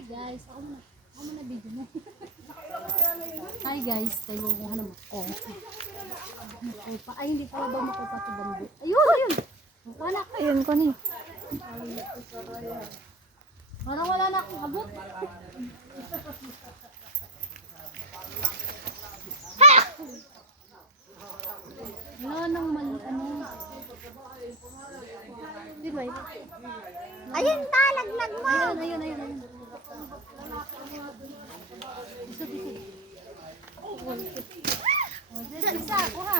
Hi guys, ako muna video mo. Hi guys, tayo mo naman ako. Makupa. Ay, hindi ko ba makupa sa bambu? Ayun! Wala ka. Ayun ko ni. Parang wala na akong abot. Wala nang mali, ano. Di ba? Ayun na, laglag mo. Ayun. Isa. Isa, kuha.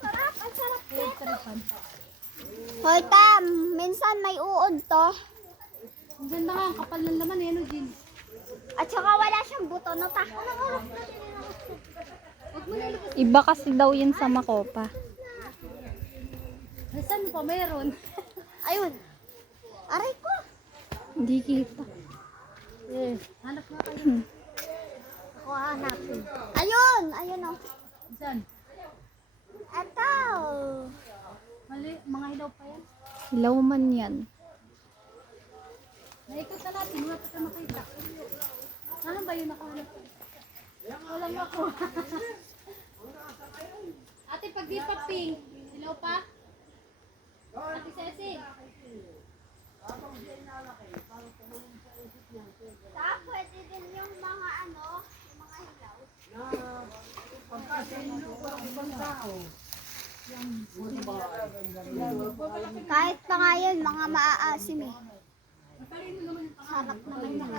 Sarap, ang sarap. Taripan. Hoy, Tam, minsan may uod to. Ang ganda nga, ang kapal ng laman eh, no, Jean? At saka wala siyang buto, no, ta? Huwag mo nilabas. Iba kasi daw yun sa Makopa. Ay, saan pa meron? Ayun. Aray ko. Hindi kita. Eh, hanap nga kayo. Ako hanapin. Ayun, ayun o. Saan? Eto. Mali, mga hilaw pa yan. Hilaw man yan. Naikot na natin, wala pa ka makita. Ano ba yun ako? Walang ako. Ate, pag di pa pink, hilaw pa? Ate Ceci. Pwede din yung mga ano, yung mga hilaw. Kahit pa nga yun, mga maaasim eh. Sarap naman yan.